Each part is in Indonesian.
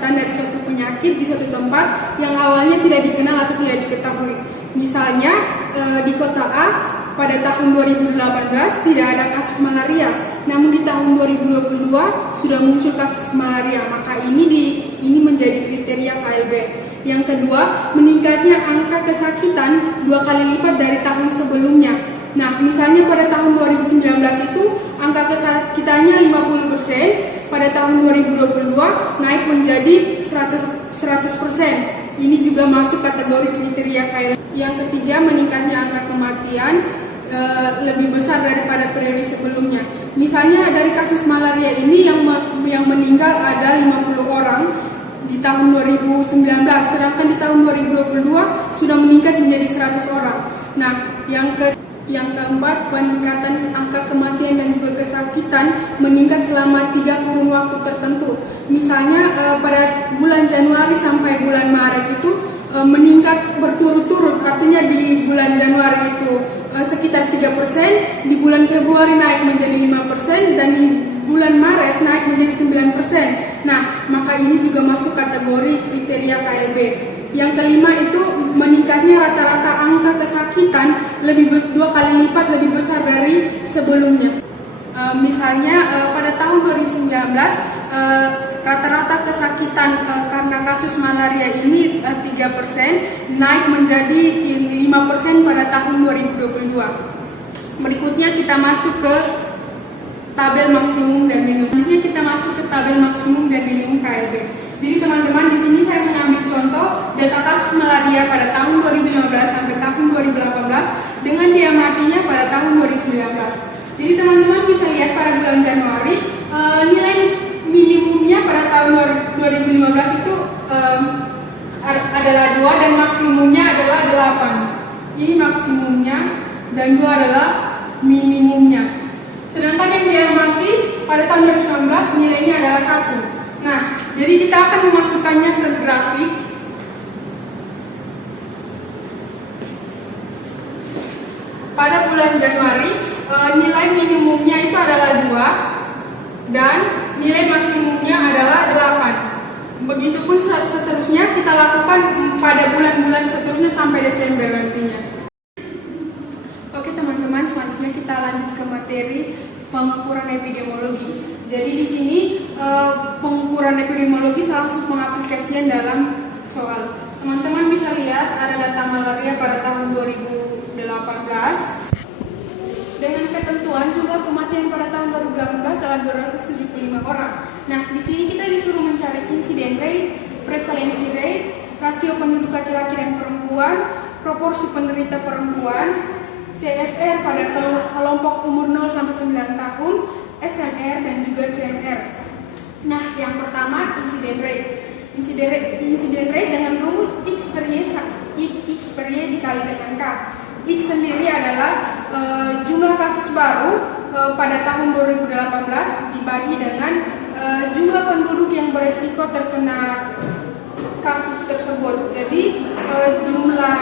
kesakitan dari suatu penyakit di suatu tempat yang awalnya tidak dikenal atau tidak diketahui. Misalnya di kota A pada tahun 2018 tidak ada kasus malaria, namun di tahun 2022 sudah muncul kasus malaria, maka ini menjadi kriteria KLB. Yang kedua, meningkatnya angka kesakitan 2 kali lipat dari tahun sebelumnya. Nah, misalnya pada tahun 2019 itu angka kesakitannya 50%, pada tahun 2022 naik menjadi 100%. Ini juga masuk kategori kriteria KLB. Yang ketiga, meningkatnya angka kematian lebih besar daripada periode sebelumnya. Misalnya dari kasus malaria ini yang meninggal ada 50 orang di tahun 2019, sedangkan di tahun 2022 sudah meningkat menjadi 100 orang. Nah, yang keempat, peningkatan angka kematian dan juga kesakitan meningkat selama 3 kurun waktu tertentu. Misalnya pada bulan Januari sampai bulan Maret itu meningkat berturut-turut, artinya di bulan Januari itu sekitar 3%, di bulan Februari naik menjadi 5%, dan di bulan Maret naik menjadi 9%. Nah, maka ini juga masuk kategori kriteria KLB. Yang kelima itu meningkatnya rata-rata angka kesakitan 2 kali lipat lebih besar dari sebelumnya. Misalnya pada tahun 2019 rata-rata kesakitan karena kasus malaria ini 3%, naik menjadi 5% pada tahun 2022. Berikutnya kita masuk ke tabel maksimum dan minimum. Selanjutnya kita masuk ke tabel maksimum dan minimum KLB. Jadi teman-teman, di sini saya mengambil contoh data kasus malaria pada tahun 2015 sampai tahun 2018 dengan diamatinya pada tahun 2019. Jadi teman-teman bisa lihat pada bulan Januari nilai minimumnya pada tahun 2015 itu adalah 2 dan maksimumnya adalah 8. Ini maksimumnya dan 2 adalah minimumnya. Sedangkan yang diamati pada tahun 2019 nilainya adalah 1. Nah, jadi kita akan memasukkannya ke grafik. Pada bulan Januari nilai minimumnya itu adalah 2 dan nilai maksimumnya adalah 8. Begitupun seterusnya kita lakukan pada bulan-bulan seterusnya sampai Desember nantinya. Oke teman-teman, selanjutnya kita lanjut ke materi pengukuran epidemiologi. Jadi di sini pengukuran epidemiologi langsung pengaplikasian dalam soal. Teman-teman bisa lihat ada data malaria pada tahun 2018 dengan ketentuan jumlah kematian pada tahun 2018 adalah 275 orang. Nah, di sini kita disuruh mencari insiden rate, prevalensi rate, rasio penduduk laki-laki dan perempuan, proporsi penderita perempuan, CFR pada kelompok umur 0 sampai 9 tahun, SMR dan juga CMR. Nah, yang pertama insiden rate. Insiden rate dengan rumus X per Y dikali dengan K. X sendiri adalah jumlah kasus baru pada tahun 2018 dibagi dengan jumlah penduduk yang beresiko terkena kasus tersebut. Jadi jumlah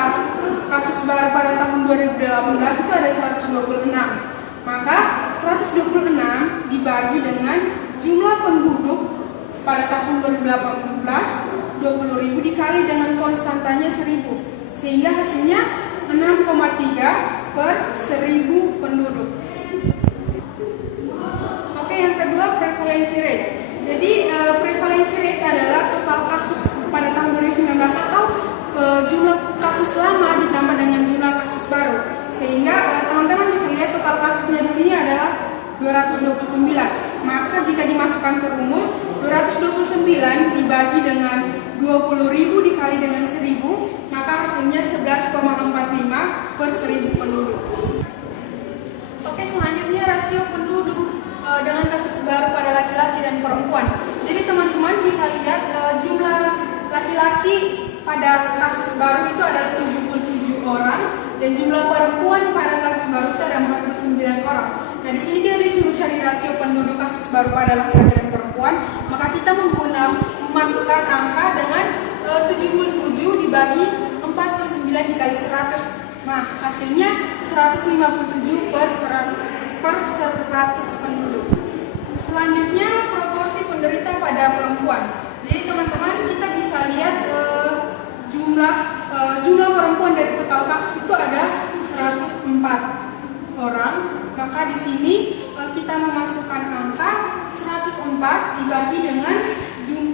kasus baru pada tahun 2018 itu ada 126. Maka 126 dibagi dengan jumlah penduduk pada tahun 2018 20.000 dikali dengan konstantanya 1000, sehingga hasilnya 6,3 per 1000 penduduk. Oke, yang kedua prevalensi rate. Jadi prevalensi rate adalah total kasus pada tahun 2019 atau jumlah kasus lama ditambah dengan jumlah kasus baru, sehingga teman-teman bisa lihat total kasusnya di sini adalah 229. Maka jika dimasukkan ke rumus 229 dibagi dengan 20.000 dikali dengan 1000, maka hasilnya 11,45 per 1000 penduduk. Oke, selanjutnya rasio penduduk dengan kasus baru pada laki-laki dan perempuan. Jadi teman-teman bisa lihat jumlah laki-laki pada kasus baru itu adalah 77 orang dan jumlah perempuan pada kasus baru itu ada 49 orang. Nah, di sini kita disuruh cari rasio penduduk kasus baru pada laki-laki dan perempuan, maka kita memasukkan angka dengan 77 dibagi 49 dikali 100. Nah, hasilnya 157 per 100 penduduk. Selanjutnya proporsi penderita pada perempuan. Jadi teman-teman kita bisa lihat jumlah perempuan dari total kasus itu ada 104 orang. Maka di sini kita memasukkan angka 104 dibagi dengan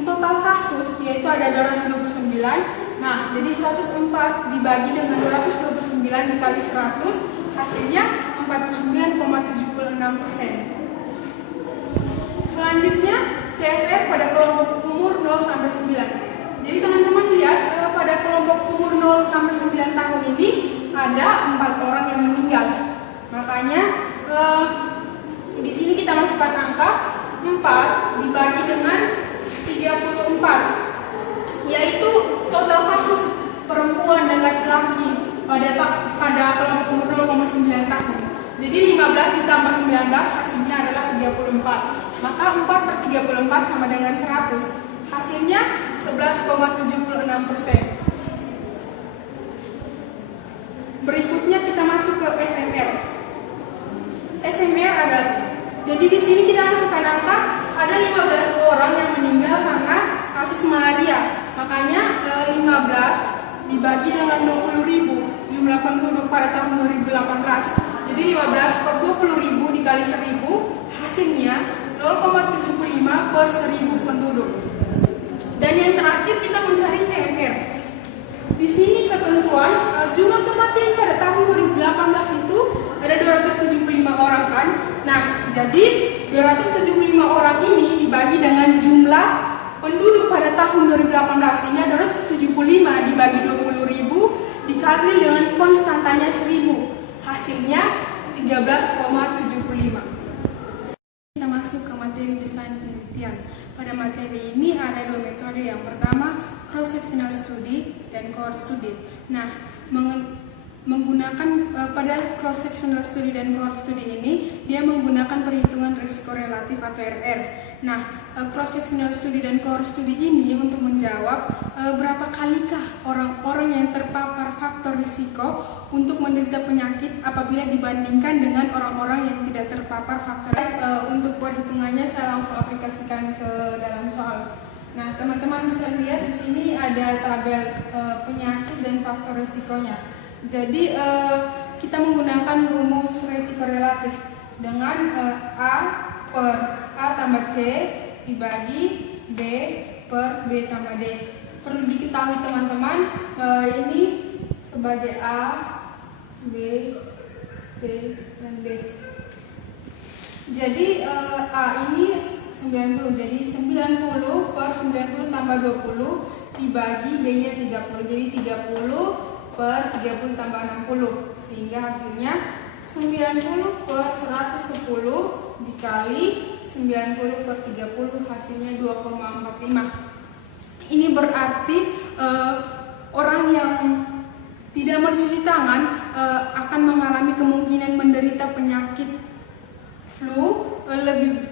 total kasus, yaitu ada 229. Nah, jadi 104 dibagi dengan 229 dikali 100, hasilnya 49,76%. Selanjutnya, CFR pada kelompok umur 0 sampai 9. Jadi teman-teman lihat pada kelompok umur 0 sampai 9 tahun ini ada 4 orang yang meninggal. Makanya di sini kita masukkan angka 4 dibagi dengan 34, yaitu total kasus perempuan dan laki-laki pada kelompok umur 0,9 tahun. Jadi 15 ditambah 19 hasilnya adalah 34. Maka 4 per 34 sama dengan 100. Hasilnya 11,76%. Berikutnya kita masuk ke SMR. SMR adalah, jadi di sini kita masukkan angka ada 15 orang yang meninggal karena kasus malaria. Makanya 15 dibagi dengan 20.000 jumlah penduduk pada tahun 2018. Jadi 15 per 20.000 dikali 1.000 hasilnya 0,75 per 1.000 penduduk. Dan yang terakhir kita mencari CMR. Di sini ketentuan jumlah kematian pada tahun 2018 itu ada 275 orang kan. Nah, jadi 275 orang ini dibagi dengan jumlah penduduk pada tahun 2018 ini ada 275 dibagi 20.000 dikali dengan konstantanya 1.000. Hasilnya 13,75. Kita masuk ke materi desain penelitian. Pada materi ini ada 2 metode. Yang pertama cross-sectional study dan core study. Nah, menggunakan pada cross-sectional study dan core study ini dia menggunakan perhitungan risiko relatif atau RR. Nah, cross-sectional study dan core study ini untuk menjawab berapa kalikah orang-orang yang terpapar faktor risiko untuk menderita penyakit apabila dibandingkan dengan orang-orang yang tidak terpapar faktor. Untuk perhitungannya saya langsung aplikasikan ke dalam soal. Nah, teman-teman bisa lihat di sini ada tabel penyakit dan faktor risikonya. Jadi kita menggunakan rumus risiko relatif dengan A per A tambah C dibagi B per B tambah D. Perlu diketahui teman-teman ini sebagai A, B, C, dan D. Jadi A ini 90, jadi 90 per 90 tambah 20 dibagi B-nya 30, jadi 30 per 30 tambah 60, sehingga hasilnya 90 per 110 dikali 90 per 30 hasilnya 2,45. Ini berarti orang yang tidak mencuci tangan akan mengalami kemungkinan menderita penyakit flu lebih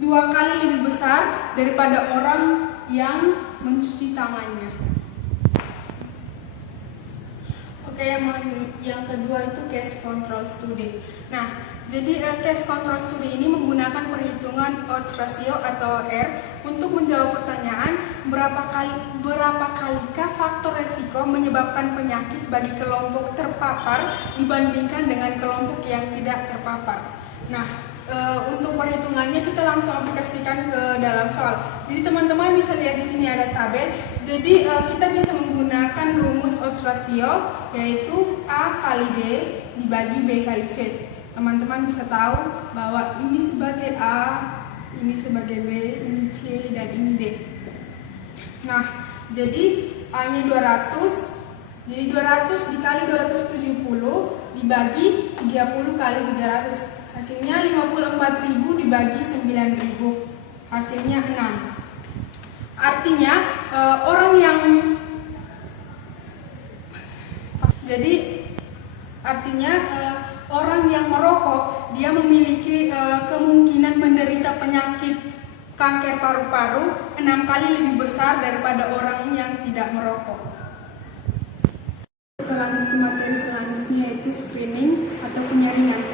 2 kali lebih besar daripada orang yang mencuci tangannya. Oke, yang kedua itu case control study. Nah, jadi case control study ini menggunakan perhitungan odds ratio atau R untuk menjawab pertanyaan berapa kalikah faktor resiko menyebabkan penyakit bagi kelompok terpapar dibandingkan dengan kelompok yang tidak terpapar. Nah, untuk perhitungannya kita langsung aplikasikan ke dalam soal. Jadi teman-teman bisa lihat di sini ada tabel. Jadi kita bisa menggunakan rumus odds ratio yaitu A kali D dibagi B kali C. Teman-teman bisa tahu bahwa ini sebagai A, ini sebagai B, ini C, dan ini D. Nah, jadi A-nya 200. Jadi 200 dikali 270 dibagi 30 kali 300. Hasilnya 54.000 dibagi 9.000. Hasilnya 6. Artinya orang yang merokok dia memiliki kemungkinan menderita penyakit kanker paru-paru 6 kali lebih besar daripada orang yang tidak merokok. Kita lanjut ke materi selanjutnya yaitu screening atau penyaringan.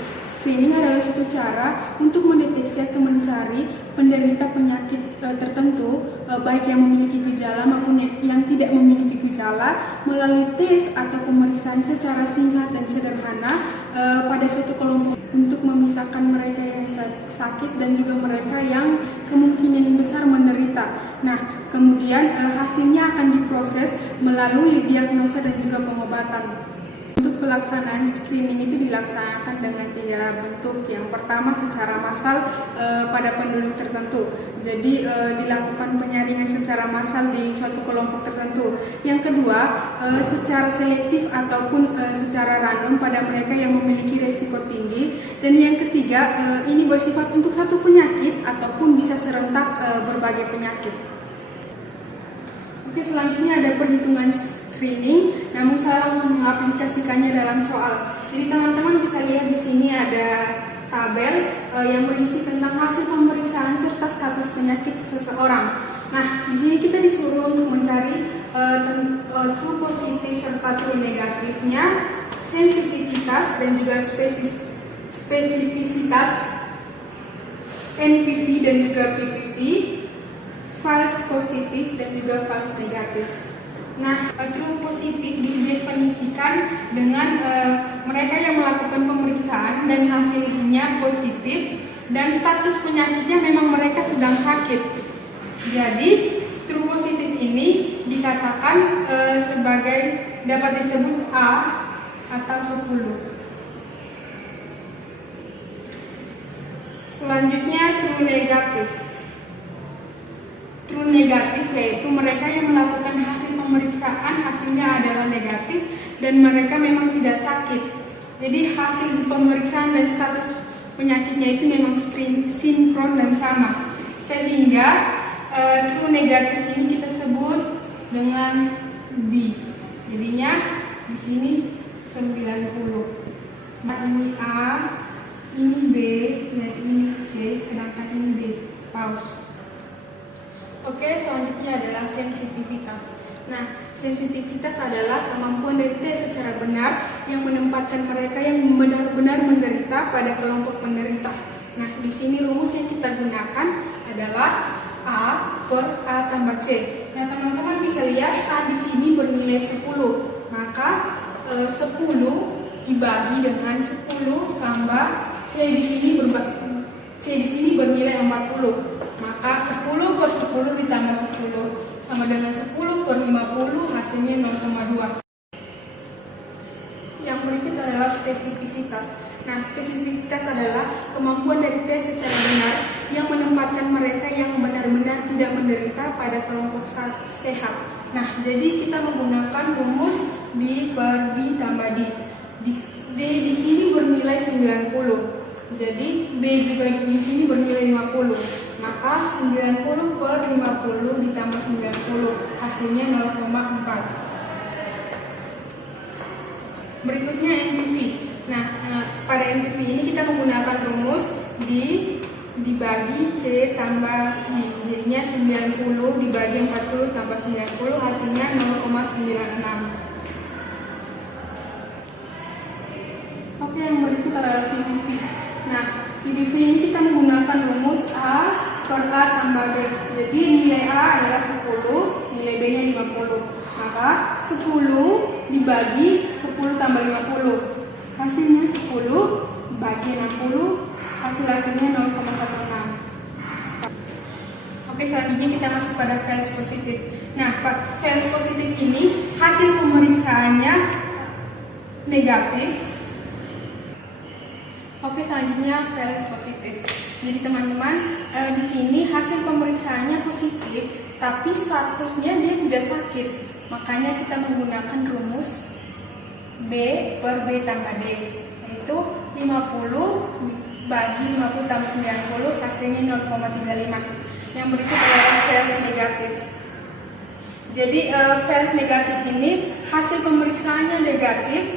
Screening adalah suatu cara untuk mendeteksi atau mencari penderita penyakit tertentu, baik yang memiliki gejala maupun yang tidak memiliki gejala, melalui tes atau pemeriksaan secara singkat dan sederhana pada suatu kelompok untuk memisahkan mereka yang sakit dan juga mereka yang kemungkinan besar menderita. Nah, kemudian hasilnya akan diproses melalui diagnosa dan juga pengobatan. Untuk pelaksanaan screening itu dilaksanakan dengan 3 bentuk. Yang pertama secara massal pada penduduk tertentu. Jadi dilakukan penyaringan secara massal di suatu kelompok tertentu. Yang kedua secara selektif ataupun secara random pada mereka yang memiliki resiko tinggi. Dan yang ketiga ini bersifat untuk satu penyakit ataupun bisa serentak berbagai penyakit. Oke, selanjutnya ada perhitungan screening, namun saya langsung mengaplikasikannya dalam soal. Jadi teman-teman bisa lihat di sini ada tabel yang berisi tentang hasil pemeriksaan serta status penyakit seseorang. Nah, di sini kita disuruh untuk mencari true positif serta true negatifnya, sensitivitas dan juga spesifisitas NPV dan juga PPV, false positif dan juga false negatif. Nah, true positif didefinisikan dengan mereka yang melakukan pemeriksaan dan hasilnya positif dan status penyakitnya memang mereka sedang sakit. Jadi, true positif ini dikatakan sebagai dapat disebut A atau 10. Selanjutnya true negatif. True negatif yaitu mereka yang melakukan hasil pemeriksaan hasilnya adalah negatif dan mereka memang tidak sakit. Jadi hasil pemeriksaan dan status penyakitnya itu memang sinkron dan sama. Sehingga true negatif ini kita sebut dengan B. Jadinya di sini 90. Nah, ini A, ini B, dan ini C, sedangkan ini D. Pause. Oke, selanjutnya adalah sensitivitas. Nah, sensitivitas adalah kemampuan dari tes secara benar yang menempatkan mereka yang benar-benar menderita pada kelompok penderita. Nah, di sini rumus yang kita gunakan adalah A per A tambah C. Nah, teman-teman bisa lihat A di sini bernilai 10. Maka 10 dibagi dengan 10 tambah C di sini bernilai 40. Maka 10 per 10 ditambah 10 sama dengan 10 per 50 hasilnya 0,2. Yang berikut adalah spesifisitas. Nah, spesifisitas adalah kemampuan dari tes secara benar yang menempatkan mereka yang benar-benar tidak menderita pada kelompok sehat. Nah, jadi kita menggunakan rumus B per B tambah D. D di sini bernilai 90. Jadi B juga di sini bernilai 50. Maka 90 per 50 ditambah 90 hasilnya 0,4. Berikutnya NPV. Nah, pada NPV ini kita menggunakan rumus D dibagi C tambah I. Jadinya 90 dibagi 40 tambah 90 hasilnya 0,96. Oke, yang berikut adalah PPV. Nah, PPV ini kita menggunakan rumus A per A tambah B. Jadi nilai A adalah 10, nilai B nya 50. Maka 10 dibagi 10 tambah 50. Hasilnya 10 bagi 60, hasil akhirnya 0,16. Oke, selanjutnya kita masuk pada false positif. Nah, false positif ini hasil pemeriksaannya negatif. Oke, selanjutnya false positif. Jadi teman-teman, di sini hasil pemeriksaannya positif, tapi statusnya dia tidak sakit. Makanya kita menggunakan rumus B per B tambah D, yaitu 50 bagi 50 tambah 90 hasilnya 0,35. Yang berikut adalah false negatif. Jadi false negatif ini hasil pemeriksaannya negatif,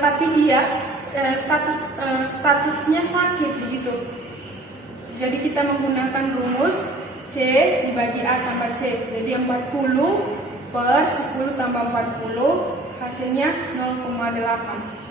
tapi dia statusnya sakit begitu. Jadi kita menggunakan rumus C dibagi A tambah C. Jadi 40 per 10 tambah 40 hasilnya 0,8.